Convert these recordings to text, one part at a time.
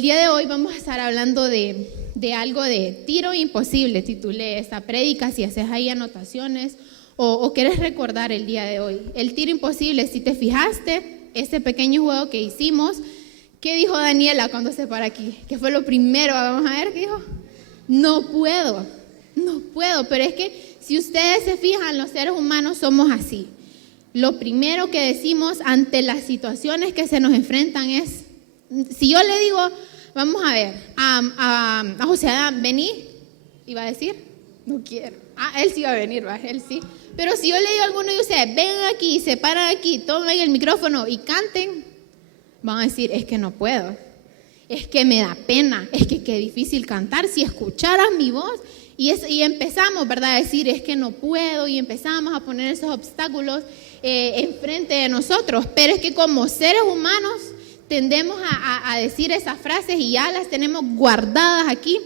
El día de hoy vamos a estar hablando de algo de tiro imposible. Titulé esta prédica, si haces ahí anotaciones o quieres recordar el día de hoy. El tiro imposible, si te fijaste, este pequeño juego que hicimos, ¿qué dijo Daniela cuando se para aquí? ¿Qué fue lo primero? Vamos a ver, ¿qué dijo? No puedo, pero es que si ustedes se fijan, los seres humanos somos así. Lo primero que decimos ante las situaciones que se nos enfrentan es, si yo le digo, vamos a ver, a José Adán, vení, iba a decir, no quiero. Él sí va a venir, ¿va? Él sí. Pero si yo le digo a alguno de ustedes, vengan aquí, se paran aquí, tomen el micrófono y canten, van a decir, es que no puedo, es que me da pena, es que qué difícil cantar, si escucharan mi voz. Y empezamos, ¿verdad?, a decir, es que no puedo, y empezamos a poner esos obstáculos enfrente de nosotros. Pero es que como seres humanos tendemos a decir esas frases y ya las tenemos guardadas aquí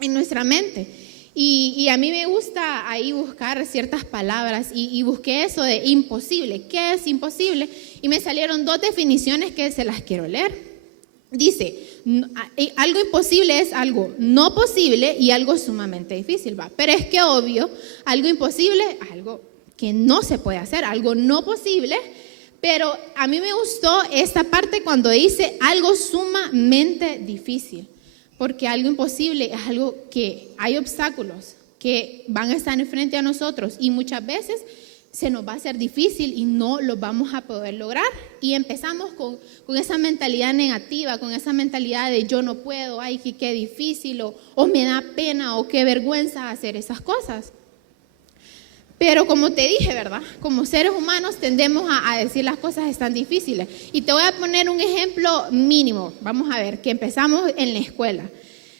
en nuestra mente. Y a mí me gusta ahí buscar ciertas palabras y busqué eso de imposible. ¿Qué es imposible? Y me salieron 2 definiciones que se las quiero leer. Dice, algo imposible es algo no posible y algo sumamente difícil, ¿va? Pero es que obvio, algo imposible es algo que no se puede hacer, algo no posible. Pero a mí me gustó esta parte cuando dice algo sumamente difícil, porque algo imposible es algo que hay obstáculos que van a estar enfrente a nosotros y muchas veces se nos va a hacer difícil y no lo vamos a poder lograr. Y empezamos con esa mentalidad negativa, con esa mentalidad de yo no puedo, ay, qué difícil, o me da pena, o qué vergüenza hacer esas cosas. Pero como te dije, ¿verdad? Como seres humanos tendemos a decir las cosas están difíciles. Y te voy a poner un ejemplo mínimo. Vamos a ver, que empezamos en la escuela.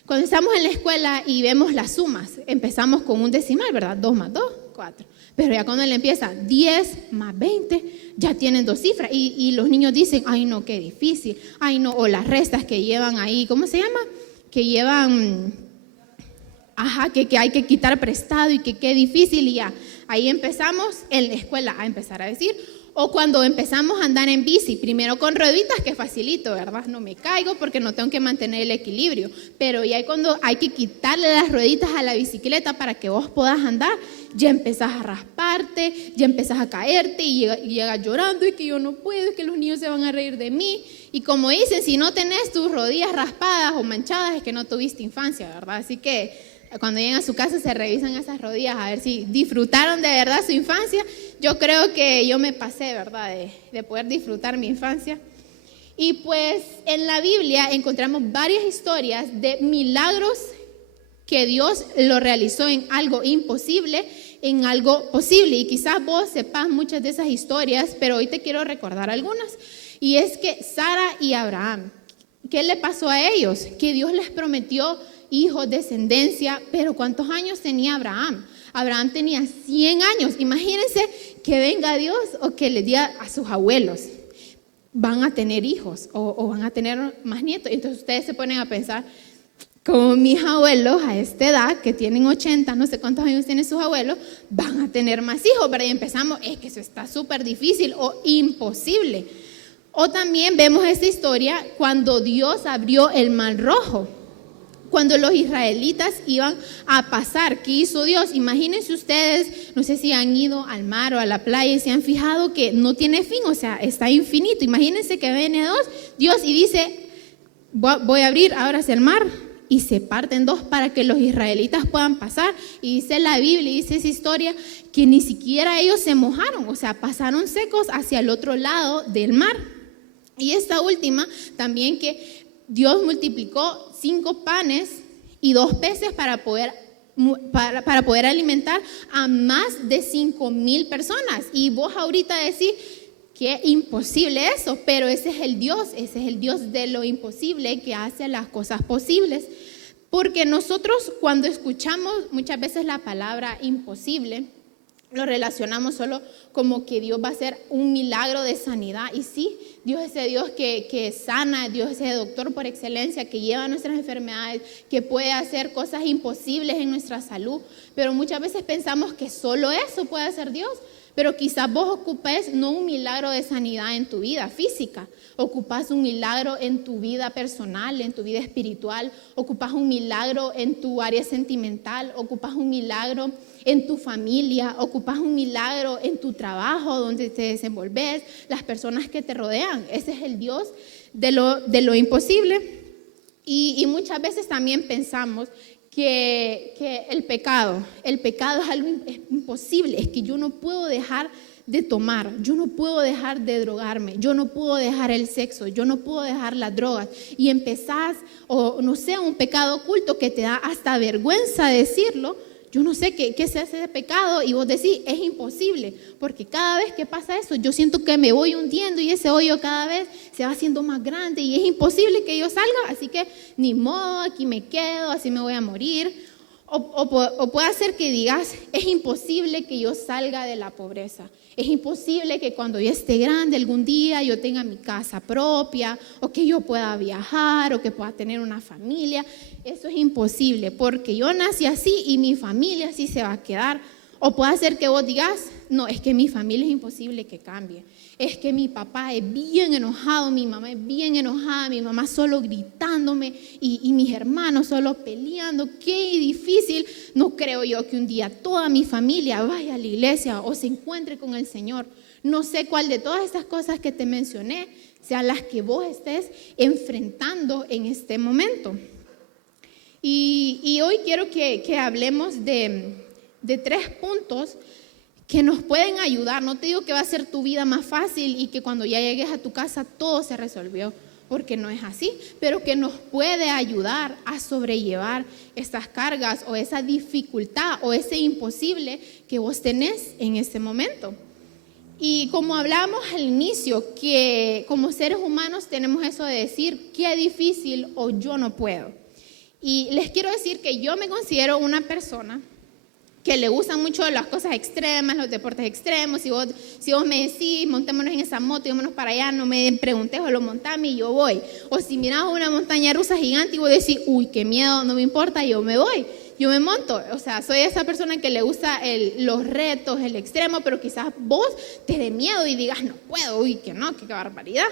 Cuando estamos en la escuela y vemos las sumas, empezamos con un decimal, ¿verdad? 2 más 2, 4. Pero ya cuando le empieza 10 más 20, ya tienen 2 cifras. Y los niños dicen, ay no, qué difícil. Ay no, o las restas que llevan ahí, ¿cómo se llama? Que llevan, que hay que quitar prestado y que qué difícil y ya. Ahí empezamos en la escuela a empezar a decir, o cuando empezamos a andar en bici, primero con rueditas, que facilito, ¿verdad? No me caigo porque no tengo que mantener el equilibrio, pero ya cuando hay que quitarle las rueditas a la bicicleta para que vos puedas andar, ya empezás a rasparte, ya empezás a caerte y llegas llorando y que yo no puedo, y que los niños se van a reír de mí. Y como dicen, si no tenés tus rodillas raspadas o manchadas es que no tuviste infancia, ¿verdad? Así que cuando llegan a su casa se revisan esas rodillas a ver si disfrutaron de verdad su infancia. Yo creo que yo me pasé, ¿verdad?, de poder disfrutar mi infancia. Y pues en la Biblia encontramos varias historias de milagros que Dios lo realizó en algo imposible, en algo posible. Y quizás vos sepas muchas de esas historias, pero hoy te quiero recordar algunas. Y es que Sara y Abraham, ¿qué le pasó a ellos? Que Dios les prometió hijos, descendencia, pero ¿cuántos años tenía Abraham? Abraham tenía 100 años. Imagínense que venga Dios o que le diga a sus abuelos, van a tener hijos o van a tener más nietos. Entonces ustedes se ponen a pensar, como mis abuelos a esta edad, que tienen 80, no sé cuántos años tienen sus abuelos, van a tener más hijos, pero y empezamos, es que eso está súper difícil o imposible. O también vemos esta historia cuando Dios abrió el Mar Rojo. Cuando los israelitas iban a pasar, ¿qué hizo Dios? Imagínense ustedes, no sé si han ido al mar o a la playa y se han fijado que no tiene fin, o sea, está infinito. Imagínense que viene Dios y dice, voy a abrir ahora hacia el mar, y se parten 2 para que los israelitas puedan pasar. Y dice la Biblia, dice esa historia, que ni siquiera ellos se mojaron, o sea, pasaron secos hacia el otro lado del mar. Y esta última también, que Dios multiplicó 5 panes y 2 peces para poder alimentar a más de 5,000 personas. Y vos ahorita decís, qué imposible eso, pero ese es el Dios de lo imposible, que hace las cosas posibles. Porque nosotros cuando escuchamos muchas veces la palabra imposible, lo relacionamos solo como que Dios va a hacer un milagro de sanidad. Y sí, Dios es ese Dios que sana, Dios es ese doctor por excelencia que lleva nuestras enfermedades, que puede hacer cosas imposibles en nuestra salud. Pero muchas veces pensamos que solo eso puede hacer Dios. pero quizás vos ocupes no un milagro de sanidad en tu vida física, ocupas un milagro en tu vida personal, en tu vida espiritual, ocupas un milagro en tu área sentimental, ocupas un milagro en tu familia, ocupas un milagro en tu trabajo, donde te desenvolves, las personas que te rodean. Ese es el Dios de lo imposible. Y muchas veces también pensamos que el pecado es algo imposible, es que yo no puedo dejar de tomar, yo no puedo dejar de drogarme, yo no puedo dejar el sexo, yo no puedo dejar las drogas. Y empezás, o no sé, un pecado oculto que te da hasta vergüenza decirlo. Yo no sé qué se hace de pecado y vos decís, es imposible, porque cada vez que pasa eso, yo siento que me voy hundiendo y ese hoyo cada vez se va haciendo más grande y es imposible que yo salga, así que ni modo, aquí me quedo, así me voy a morir. O puede ser que digas, es imposible que yo salga de la pobreza. Es imposible que cuando yo esté grande algún día yo tenga mi casa propia, o que yo pueda viajar, o que pueda tener una familia. Eso es imposible porque yo nací así y mi familia así se va a quedar. O puede ser que vos digas, no, es que mi familia es imposible que cambie. Es que mi papá es bien enojado, mi mamá es bien enojada, mi mamá solo gritándome y mis hermanos solo peleando. Qué difícil. No creo yo que un día toda mi familia vaya a la iglesia o se encuentre con el Señor. No sé cuál de todas estas cosas que te mencioné sean las que vos estés enfrentando en este momento. Y hoy quiero que hablemos de 3 puntos que nos pueden ayudar. No te digo que va a ser tu vida más fácil y que cuando ya llegues a tu casa todo se resolvió, porque no es así, pero que nos puede ayudar a sobrellevar estas cargas o esa dificultad o ese imposible que vos tenés en este momento. Y como hablamos al inicio, que como seres humanos tenemos eso de decir qué difícil o yo no puedo. Y les quiero decir que yo me considero una persona que le gustan mucho las cosas extremas, los deportes extremos. Si vos me decís, montémonos en esa moto y vámonos para allá, no me preguntes o lo montame y yo voy. O si mirás una montaña rusa gigante y vos decís, uy, qué miedo, no me importa, yo me voy, yo me monto. O sea, soy esa persona que le gusta los retos, el extremo, pero quizás vos te dé miedo y digas, no puedo, uy, que no, qué barbaridad.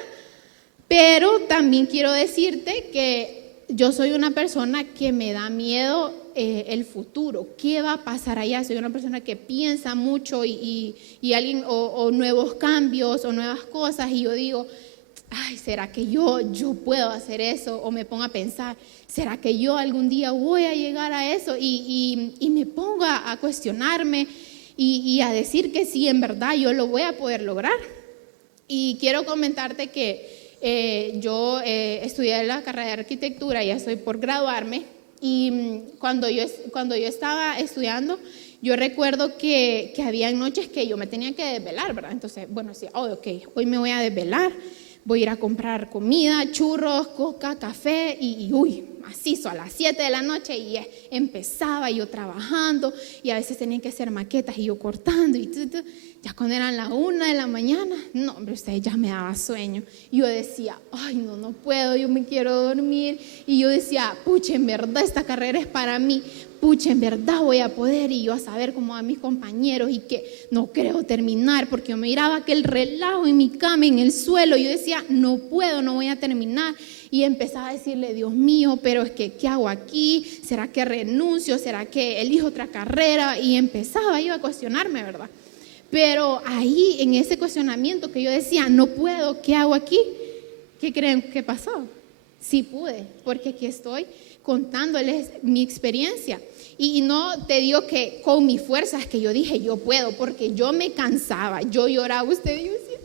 Pero también quiero decirte que yo soy una persona que me da miedo el futuro, qué va a pasar allá. Soy una persona que piensa mucho y alguien o nuevos cambios o nuevas cosas y yo digo, ay, ¿será que yo puedo hacer eso? O me pongo a pensar, ¿será que yo algún día voy a llegar a eso? Y me pongo a cuestionarme y a decir que sí, en verdad yo lo voy a poder lograr. Y quiero comentarte que yo estudié la carrera de arquitectura, ya estoy por graduarme. Y cuando yo estaba estudiando, yo recuerdo que había noches que yo me tenía que desvelar, ¿verdad? Entonces, bueno, sí, ok, hoy me voy a desvelar, voy a ir a comprar comida, churros, coca, café y macizo a las 7 de la noche y empezaba yo trabajando y a veces tenía que hacer maquetas y yo cortando y ya cuando eran las 1 de la mañana, no, hombre, usted ya me daba sueño. Y yo decía, ay, no puedo, yo me quiero dormir. Y yo decía, pucha, en verdad esta carrera es para mí, pucha, en verdad voy a poder. Y yo a saber cómo a mis compañeros y que no creo terminar, porque yo me miraba aquel relajo en mi cama, en el suelo. Yo decía, no puedo, no voy a terminar. Y empezaba a decirle, Dios mío, pero es que, ¿qué hago aquí? ¿Será que renuncio? ¿Será que elijo otra carrera? Y empezaba yo a cuestionarme, ¿verdad? Pero ahí, en ese cuestionamiento que yo decía, no puedo, ¿qué hago aquí? ¿Qué creen que pasó? Sí pude, porque aquí estoy contándoles mi experiencia. Y no te digo que con mis fuerzas que yo dije, yo puedo, porque yo me cansaba, yo lloraba, usted y yo decía,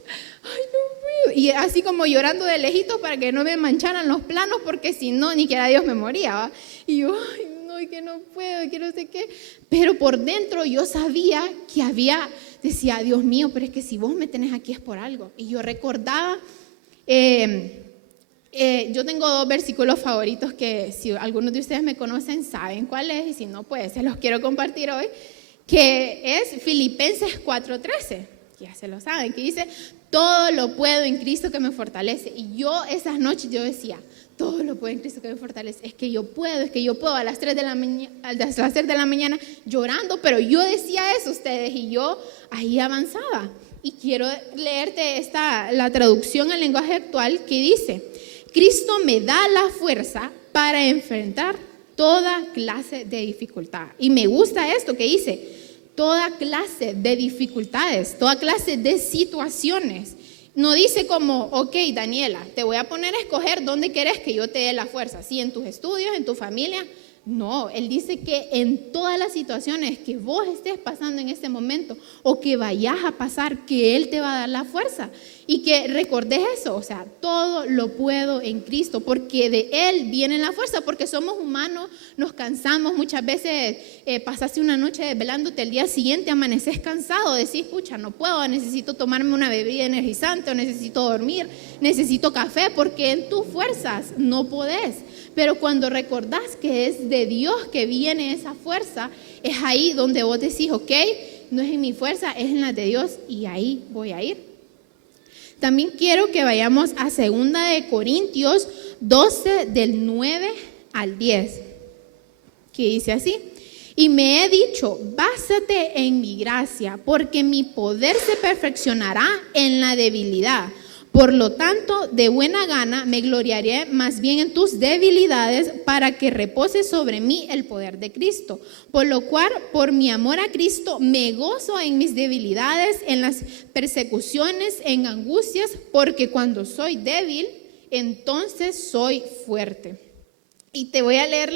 ay, no puedo. Y así como llorando de lejitos para que no me mancharan los planos, porque si no, ni quiera Dios me moría, ¿va? Y yo, ay, no, y que no puedo, que no sé qué. Pero por dentro yo sabía que decía, Dios mío, pero es que si vos me tenés aquí es por algo. Y yo recordaba, yo tengo 2 versículos favoritos que si algunos de ustedes me conocen saben cuál es, y si no, pues se los quiero compartir hoy, que es Filipenses 4:13, que ya se lo saben, que dice, Todo lo puedo en Cristo que me fortalece. Y yo esas noches yo decía, todo lo puedo en Cristo que me fortalece. Es que yo puedo a las 3 de la mañana, a las 3 de la mañana llorando, pero yo decía eso ustedes y yo ahí avanzaba. Y quiero leerte la traducción al lenguaje actual que dice, Cristo me da la fuerza para enfrentar toda clase de dificultad. Y me gusta esto que dice, toda clase de dificultades, toda clase de situaciones. No dice como, ok, Daniela, te voy a poner a escoger dónde querés que yo te dé la fuerza, si en tus estudios, en tu familia. No, Él dice que en todas las situaciones que vos estés pasando en este momento o que vayas a pasar, que Él te va a dar la fuerza. Y que recordes eso, o sea, todo lo puedo en Cristo, porque de Él viene la fuerza, porque somos humanos, nos cansamos, muchas veces pasaste una noche desvelándote, el día siguiente amaneces cansado, decís, pucha, no puedo, necesito tomarme una bebida energizante, o necesito dormir, necesito café, porque en tus fuerzas no podés. Pero cuando recordás que es de Dios que viene esa fuerza, es ahí donde vos decís, ok, no es en mi fuerza, es en la de Dios, y ahí voy a ir. También quiero que vayamos a 2 de Corintios 12, del 9 al 10, que dice así, y me he dicho, básate en mi gracia, porque mi poder se perfeccionará en la debilidad. Por lo tanto, de buena gana me gloriaré más bien en tus debilidades para que repose sobre mí el poder de Cristo. Por lo cual, por mi amor a Cristo, me gozo en mis debilidades, en las persecuciones, en angustias, porque cuando soy débil, entonces soy fuerte. Y te voy a leer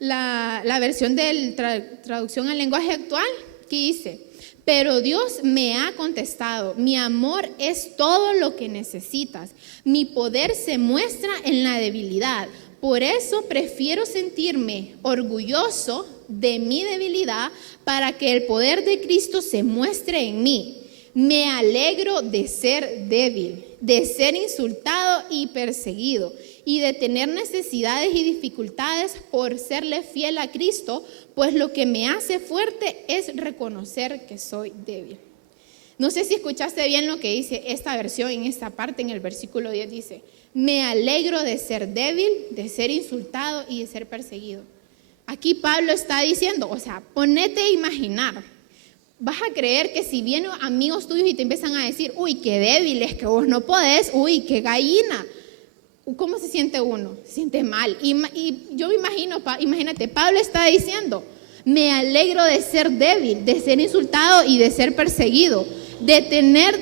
la versión de traducción al lenguaje actual, que dice, pero Dios me ha contestado, mi amor es todo lo que necesitas, mi poder se muestra en la debilidad, por eso prefiero sentirme orgulloso de mi debilidad para que el poder de Cristo se muestre en mí. Me alegro de ser débil, de ser insultado y perseguido y de tener necesidades y dificultades por serle fiel a Cristo, pues lo que me hace fuerte es reconocer que soy débil. No sé si escuchaste bien lo que dice esta versión en esta parte, en el versículo 10 dice, me alegro de ser débil, de ser insultado y de ser perseguido. Aquí Pablo está diciendo, o sea, ponete a imaginar. Vas a creer que si vienen amigos tuyos y te empiezan a decir, uy, qué débil es que vos no podés, uy, qué gallina. ¿Cómo se siente uno? Se siente mal. Y yo me imagino, imagínate, Pablo está diciendo, me alegro de ser débil, de ser insultado y de ser perseguido, de tener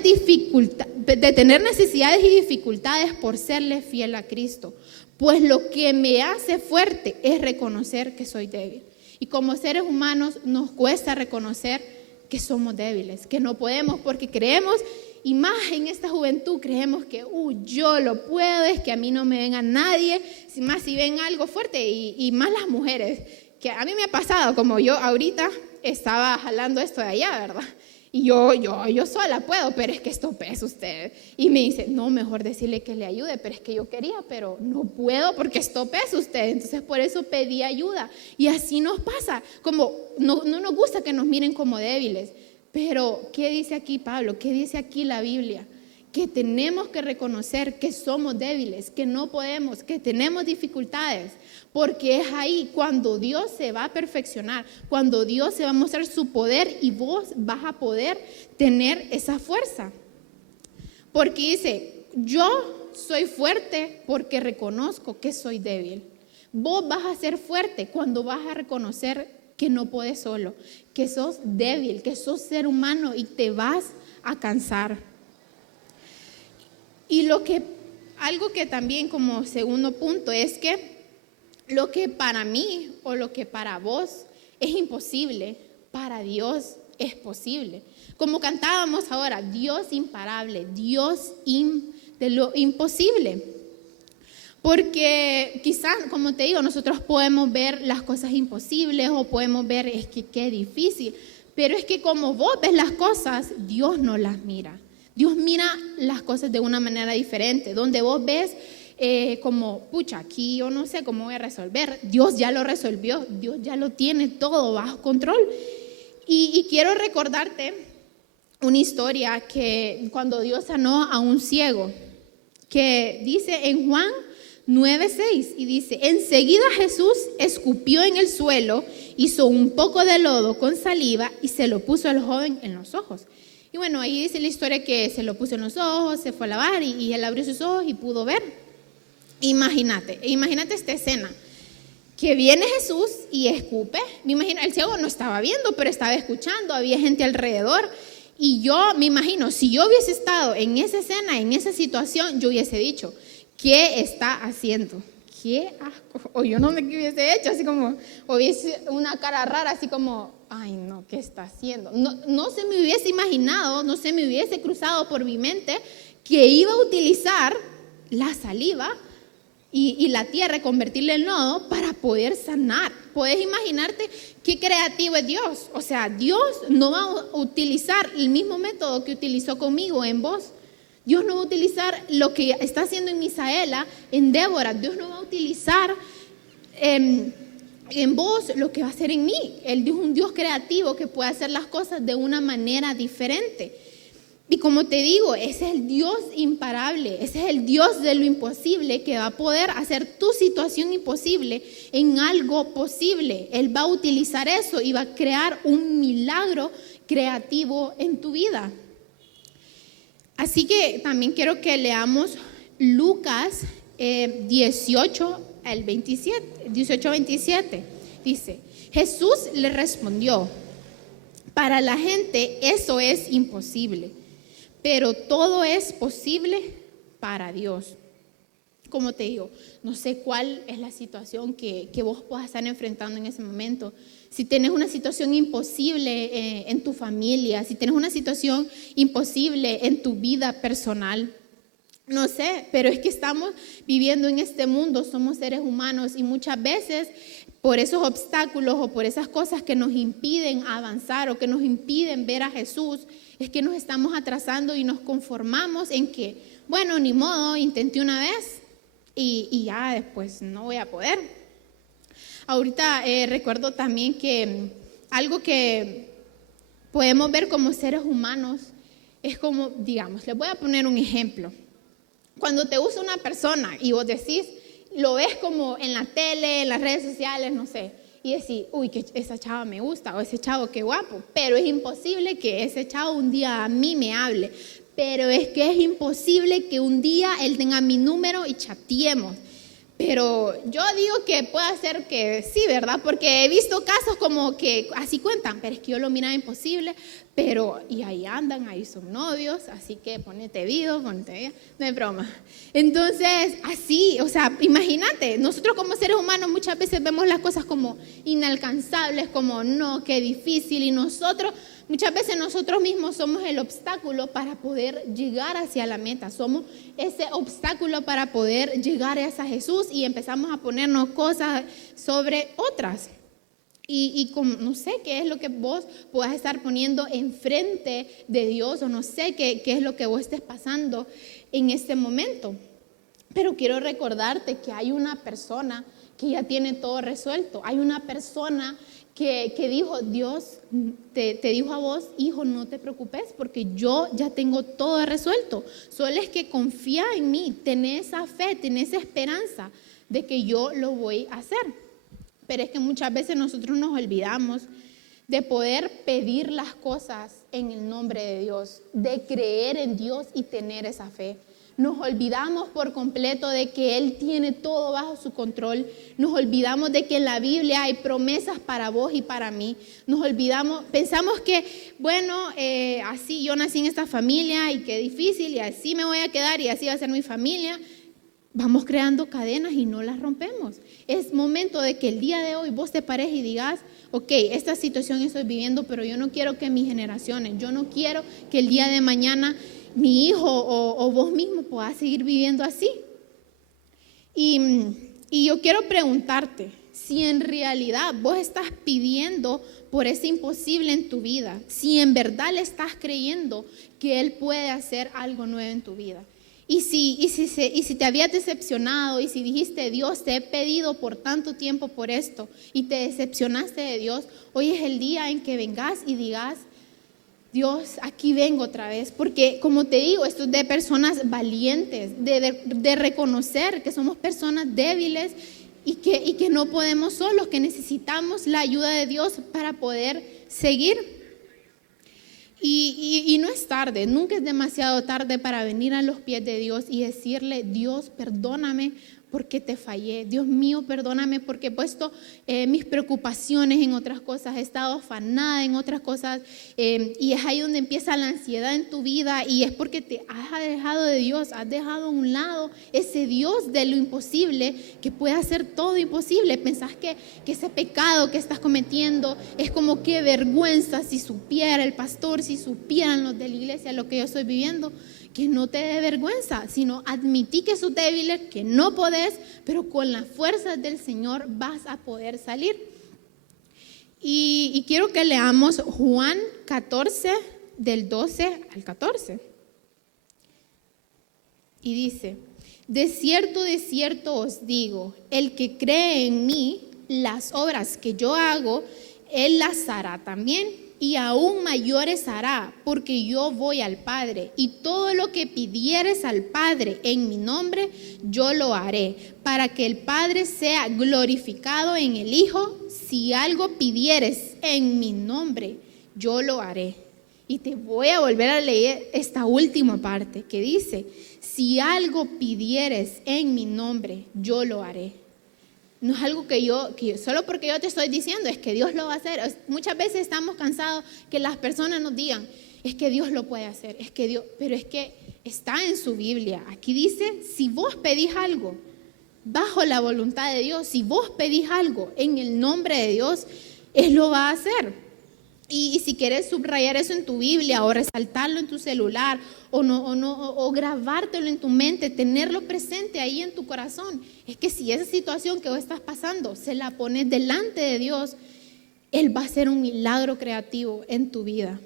necesidades y dificultades por serle fiel a Cristo. Pues lo que me hace fuerte es reconocer que soy débil. Y como seres humanos nos cuesta reconocer que somos débiles, que no podemos, porque creemos, y más en esta juventud creemos que yo lo puedo, es que a mí no me venga nadie, más si ven algo fuerte, y más las mujeres, que a mí me ha pasado, como yo ahorita estaba jalando esto de allá, ¿verdad? Y yo sola puedo, pero es que esto pesa usted. Y me dice, no, mejor decirle que le ayude, pero es que yo quería, pero no puedo porque esto pesa usted. Entonces por eso pedí ayuda. Y así nos pasa, como no nos gusta que nos miren como débiles. Pero, ¿qué dice aquí Pablo? ¿Qué dice aquí la Biblia? Que tenemos que reconocer que somos débiles, que no podemos, que tenemos dificultades, porque es ahí cuando Dios se va a perfeccionar, cuando Dios se va a mostrar su poder y vos vas a poder tener esa fuerza. Porque dice, yo soy fuerte porque reconozco que soy débil. Vos vas a ser fuerte cuando vas a reconocer que no podés solo, que sos débil, que sos ser humano y te vas a cansar. Y algo que también como segundo punto es que lo que para mí o lo que para vos es imposible, para Dios es posible. Como cantábamos ahora, Dios imparable, Dios de lo imposible. Porque quizás, como te digo, nosotros podemos ver las cosas imposibles o podemos ver, es que qué difícil. Pero es que como vos ves las cosas, Dios no las mira. Dios mira las cosas de una manera diferente. Donde vos ves como, pucha, aquí yo no sé cómo voy a resolver. Dios ya lo resolvió. Dios ya lo tiene todo bajo control. Y quiero recordarte una historia que cuando Dios sanó a un ciego, que dice en Juan 9:6, y dice: enseguida Jesús escupió en el suelo, hizo un poco de lodo con saliva y se lo puso al joven en los ojos. Y bueno, ahí dice la historia que se lo puso en los ojos, se fue a lavar y él abrió sus ojos y pudo ver. Imagínate esta escena, que viene Jesús y escupe. Me imagino, el ciego no estaba viendo, pero estaba escuchando, había gente alrededor. Y yo me imagino, si yo hubiese estado en esa escena, en esa situación, yo hubiese dicho: ¿qué está haciendo? ¡Qué asco! O yo no sé qué hubiese hecho, así como, hubiese una cara rara, así como, ay no, ¿qué está haciendo? No se me hubiese imaginado, no se me hubiese cruzado por mi mente que iba a utilizar la saliva y la tierra, convertirla en lodo para poder sanar. Puedes imaginarte qué creativo es Dios. O sea, Dios no va a utilizar el mismo método que utilizó conmigo en vos. Dios no va a utilizar lo que está haciendo en Misaela, en Débora. Dios no va a utilizar en vos lo que va a hacer en mí. Él es un Dios creativo que puede hacer las cosas de una manera diferente. Y como te digo, ese es el Dios imparable, ese es el Dios de lo imposible, que va a poder hacer tu situación imposible en algo posible. Él va a utilizar eso y va a crear un milagro creativo en tu vida. Así que también quiero que leamos Lucas 18:27. Dice: Jesús le respondió: para la gente eso es imposible, pero todo es posible para Dios. Como te digo, no sé cuál es la situación que vos puedas estar enfrentando en ese momento. Si tienes una situación imposible en tu familia, si tienes una situación imposible en tu vida personal, no sé, pero es que estamos viviendo en este mundo, somos seres humanos y muchas veces por esos obstáculos o por esas cosas que nos impiden avanzar o que nos impiden ver a Jesús, es que nos estamos atrasando y nos conformamos en que, bueno, ni modo, intenté una vez y ya después no voy a poder. Ahorita recuerdo también que algo que podemos ver como seres humanos es como, digamos, les voy a poner un ejemplo. Cuando te usa una persona y vos decís, lo ves como en la tele, en las redes sociales, no sé, y decís: uy, que esa chava me gusta, o ese chavo qué guapo, pero es imposible que ese chavo un día a mí me hable, pero es que es imposible que un día él tenga mi número y chateemos. Pero yo digo que puede ser que sí, ¿verdad? Porque he visto casos como que así cuentan, pero es que yo lo miraba imposible, pero y ahí andan, ahí son novios, así que ponete video, ponete video, no es broma. Entonces, así, o sea, imagínate, nosotros como seres humanos muchas veces vemos las cosas como inalcanzables, como no, qué difícil, y muchas veces nosotros mismos somos el obstáculo para poder llegar hacia la meta. Somos ese obstáculo para poder llegar hacia Jesús y empezamos a ponernos cosas sobre otras. Y como, no sé qué es lo que vos puedas estar poniendo enfrente de Dios, o no sé qué es lo que vos estés pasando en este momento. Pero quiero recordarte que hay una persona que ya tiene todo resuelto. Hay una persona que dijo: Dios te dijo a vos: hijo, no te preocupes porque yo ya tengo todo resuelto. Solo es que confía en mí, tenés esa fe, tenés esa esperanza de que yo lo voy a hacer. Pero es que muchas veces nosotros nos olvidamos de poder pedir las cosas en el nombre de Dios, de creer en Dios y tener esa fe. Nos olvidamos por completo de que Él tiene todo bajo su control. Nos olvidamos de que en la Biblia hay promesas para vos y para mí. Nos olvidamos, pensamos que, bueno, así yo nací en esta familia y qué difícil, y así me voy a quedar y así va a ser mi familia. Vamos creando cadenas y no las rompemos. Es momento de que el día de hoy vos te pares y digas: ok, esta situación estoy viviendo, pero yo no quiero que mis generaciones, yo no quiero que el día de mañana mi hijo o vos mismo puedas seguir viviendo así. Y yo quiero preguntarte si en realidad vos estás pidiendo por ese imposible en tu vida, si en verdad le estás creyendo que Él puede hacer algo nuevo en tu vida. Y si te habías decepcionado y si dijiste: Dios, te he pedido por tanto tiempo por esto y te decepcionaste de Dios, hoy es el día en que vengas y digas: Dios, aquí vengo otra vez, porque como te digo, esto es de personas valientes, de reconocer que somos personas débiles y que no podemos solos, que necesitamos la ayuda de Dios para poder seguir. Y no es tarde, nunca es demasiado tarde para venir a los pies de Dios y decirle: Dios, perdóname porque te fallé. Dios mío, perdóname porque he puesto mis preocupaciones en otras cosas, he estado afanada en otras cosas, y es ahí donde empieza la ansiedad en tu vida, y es porque te has alejado de Dios, has dejado a un lado ese Dios de lo imposible que puede hacer todo imposible. Pensás que ese pecado que estás cometiendo es como qué vergüenza, si supiera el pastor, si supieran los de la iglesia lo que yo estoy viviendo. Que no te dé vergüenza, sino admití que sos débil, que no podés, pero con las fuerzas del Señor vas a poder salir. Y quiero que leamos Juan 14, del 12 al 14. Y dice: de cierto os digo, el que cree en mí, las obras que yo hago, él las hará también. Y aún mayores hará, porque yo voy al Padre, y todo lo que pidieres al Padre en mi nombre, yo lo haré, para que el Padre sea glorificado en el Hijo. Si algo pidieres en mi nombre, yo lo haré. Y te voy a volver a leer esta última parte que dice: si algo pidieres en mi nombre, yo lo haré. No es algo que yo solo porque yo te estoy diciendo, es que Dios lo va a hacer. Muchas veces estamos cansados que las personas nos digan: es que Dios lo puede hacer, es que Dios, pero es que está en su Biblia. Aquí dice: si vos pedís algo bajo la voluntad de Dios, si vos pedís algo en el nombre de Dios, Él lo va a hacer. Y si quieres subrayar eso en tu Biblia o resaltarlo en tu celular o grabártelo en tu mente, tenerlo presente ahí en tu corazón, es que si esa situación que vos estás pasando se la pones delante de Dios, Él va a hacer un milagro creativo en tu vida.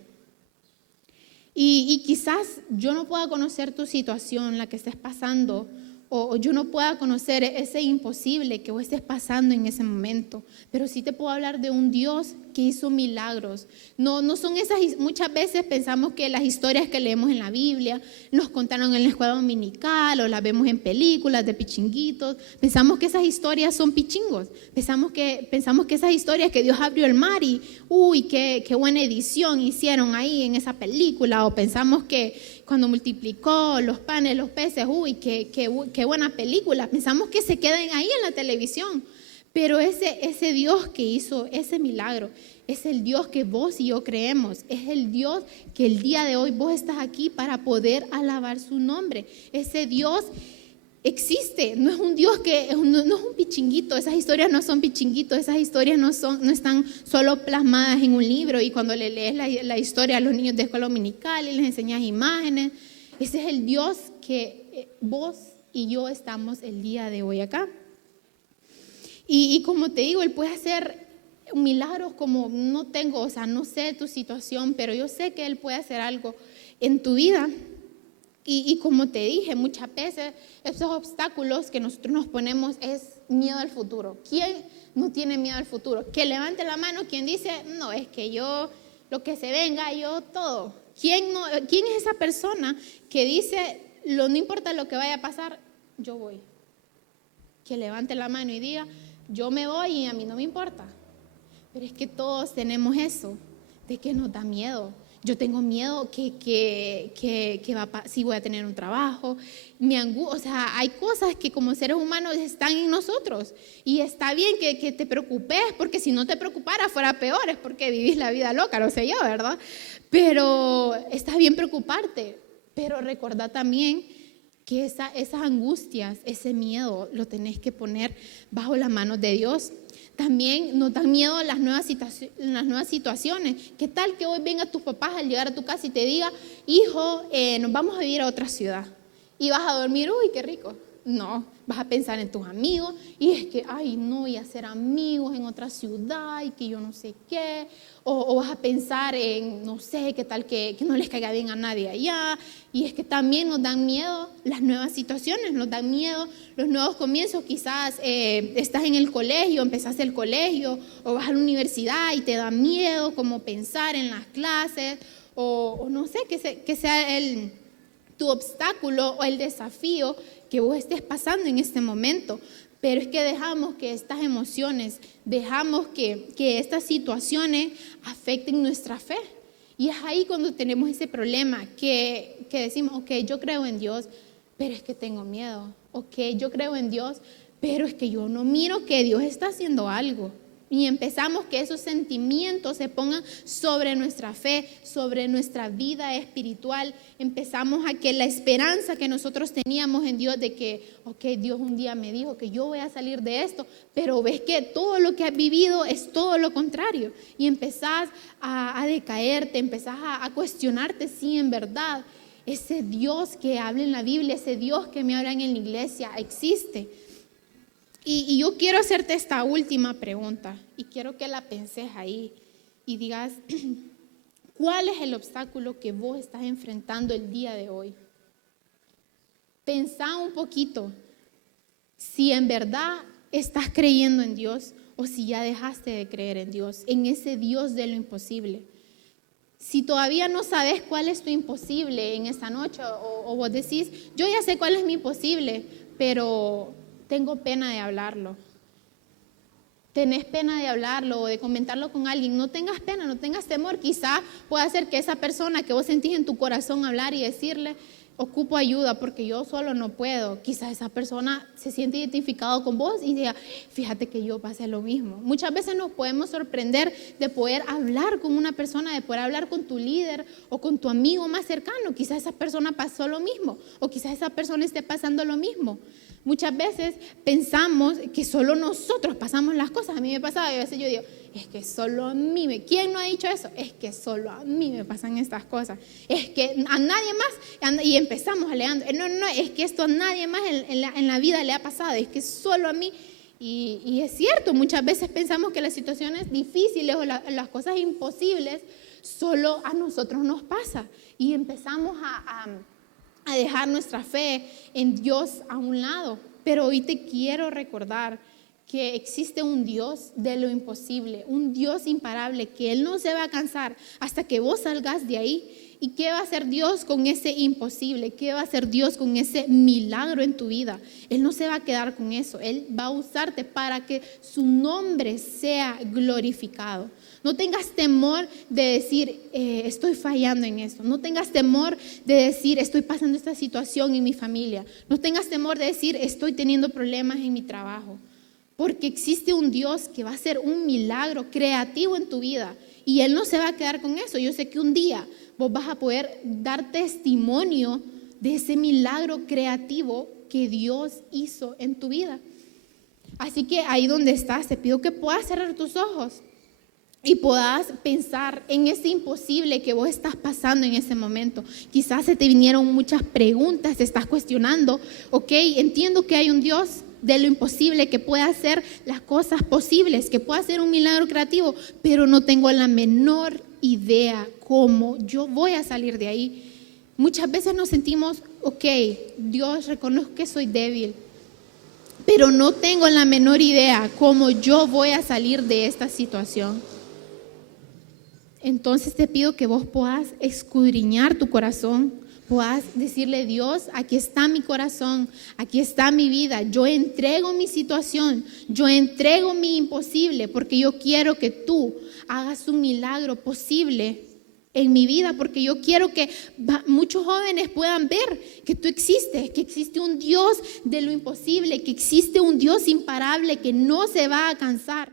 Y quizás yo no pueda conocer tu situación, la que estés pasando, o yo no pueda conocer ese imposible que vos estés pasando en ese momento, pero sí te puedo hablar de un Dios que hizo milagros. No son esas, muchas veces pensamos que las historias que leemos en la Biblia nos contaron en la escuela dominical o las vemos en películas de pichinguitos. Pensamos que esas historias son pichingos. Pensamos que esas historias que Dios abrió el mar y uy, qué buena edición hicieron ahí en esa película, o pensamos que cuando multiplicó los panes, los peces, uy, qué buena película. Pensamos que se quedan ahí en la televisión. Pero ese Dios que hizo ese milagro es el Dios que vos y yo creemos. Es el Dios que el día de hoy vos estás aquí para poder alabar su nombre. Ese Dios existe. No es un Dios no es un pichinguito. Esas historias no son pichinguitos. Esas historias no están solo plasmadas en un libro y cuando le lees la historia a los niños de escuela dominical y les enseñas imágenes. Ese es el Dios que vos y yo estamos el día de hoy acá. Y como te digo, Él puede hacer milagros como no sé tu situación, pero yo sé que Él puede hacer algo en tu vida. Y como te dije, muchas veces esos obstáculos que nosotros nos ponemos es miedo al futuro. ¿Quién no tiene miedo al futuro? Que levante la mano quien dice: no, es que yo, lo que se venga, yo todo. ¿Quién es esa persona que dice: no importa lo que vaya a pasar, yo voy? Que levante la mano y diga: yo me voy y a mí no me importa. Pero es que todos tenemos eso, de que nos da miedo. Yo tengo miedo si voy a tener un trabajo. Hay cosas que como seres humanos están en nosotros. Y está bien que te preocupes, porque si no te preocupara fuera peor, es porque vivís la vida loca, no sé yo, ¿verdad? Pero está bien preocuparte. Pero recordá también que esas angustias, ese miedo, lo tenés que poner bajo las manos de Dios. También nos dan miedo las nuevas situaciones. ¿Qué tal que hoy venga tus papás al llegar a tu casa y te diga: hijo, nos vamos a vivir a otra ciudad? Y vas a dormir, uy, qué rico. No, vas a pensar en tus amigos y es que, ay, no voy a hacer amigos en otra ciudad y que yo no sé qué. O vas a pensar en, no sé, qué tal que no les caiga bien a nadie allá. Y es que también nos dan miedo las nuevas situaciones, nos dan miedo los nuevos comienzos. Quizás estás en el colegio, empezaste el colegio o vas a la universidad y te da miedo como pensar en las clases o no sé, que sea tu obstáculo o el desafío que vos estés pasando en este momento. Pero es que dejamos que estas emociones, dejamos que estas situaciones afecten nuestra fe. Y es ahí cuando tenemos ese problema, que decimos, ok, yo creo en Dios, pero es que tengo miedo. Ok, yo creo en Dios, pero es que yo no miro que Dios está haciendo algo. Y empezamos que esos sentimientos se pongan sobre nuestra fe, sobre nuestra vida espiritual. Empezamos a que la esperanza que nosotros teníamos en Dios de que, ok, Dios un día me dijo que yo voy a salir de esto, pero ves que todo lo que has vivido es todo lo contrario. Y empezás a decaerte, empezás a cuestionarte si en verdad ese Dios que habla en la Biblia, ese Dios que me habla en la iglesia existe. Y yo quiero hacerte esta última pregunta y quiero que la penses ahí y digas, ¿cuál es el obstáculo que vos estás enfrentando el día de hoy? Pensá un poquito si en verdad estás creyendo en Dios o si ya dejaste de creer en Dios, en ese Dios de lo imposible. Si todavía no sabes cuál es tu imposible en esta noche o vos decís, yo ya sé cuál es mi imposible, pero tengo pena de hablarlo. Tenés pena de hablarlo o de comentarlo con alguien. No tengas pena, no tengas temor. Quizá pueda ser que esa persona que vos sentís en tu corazón hablar y decirle, ocupo ayuda porque yo solo no puedo. Quizá esa persona se siente identificado con vos y diga, fíjate que yo pasé lo mismo. Muchas veces nos podemos sorprender de poder hablar con una persona, de poder hablar con tu líder o con tu amigo más cercano. Quizá esa persona pasó lo mismo o quizá esa persona esté pasando lo mismo. Muchas veces pensamos que solo nosotros pasamos las cosas. A mí me pasaba y a veces yo digo, es que solo a mí, ¿quién no ha dicho eso? Es que solo a mí me pasan estas cosas. Es que a nadie más, y empezamos alegando, no, es que esto a nadie más en la vida le ha pasado, es que solo a mí. Y es cierto, muchas veces pensamos que las situaciones difíciles o las cosas imposibles solo a nosotros nos pasa. Y empezamos a dejar nuestra fe en Dios a un lado. Pero hoy te quiero recordar que existe un Dios de lo imposible, un Dios imparable, que Él no se va a cansar hasta que vos salgas de ahí. ¿Y qué va a hacer Dios con ese imposible? ¿Qué va a hacer Dios con ese milagro en tu vida? Él no se va a quedar con eso. Él va a usarte para que su nombre sea glorificado. No tengas temor de decir, estoy fallando en esto. No tengas temor de decir, estoy pasando esta situación en mi familia. No tengas temor de decir, estoy teniendo problemas en mi trabajo. Porque existe un Dios que va a hacer un milagro creativo en tu vida. Y Él no se va a quedar con eso. Yo sé que un día vos vas a poder dar testimonio de ese milagro creativo que Dios hizo en tu vida. Así que ahí donde estás, te pido que puedas cerrar tus ojos y puedas pensar en ese imposible que vos estás pasando en ese momento. Quizás se te vinieron muchas preguntas, te estás cuestionando. Ok, entiendo que hay un Dios de lo imposible que puede hacer las cosas posibles, que puede hacer un milagro creativo, pero no tengo la menor idea cómo yo voy a salir de ahí. Muchas veces nos sentimos, ok, Dios, reconozco que soy débil, pero no tengo la menor idea cómo yo voy a salir de esta situación. Entonces te pido que vos puedas escudriñar tu corazón, puedas decirle, Dios, aquí está mi corazón, aquí está mi vida, yo entrego mi situación, yo entrego mi imposible, porque yo quiero que tú hagas un milagro posible en mi vida, porque yo quiero que muchos jóvenes puedan ver que tú existes, que existe un Dios de lo imposible, que existe un Dios imparable que no se va a cansar.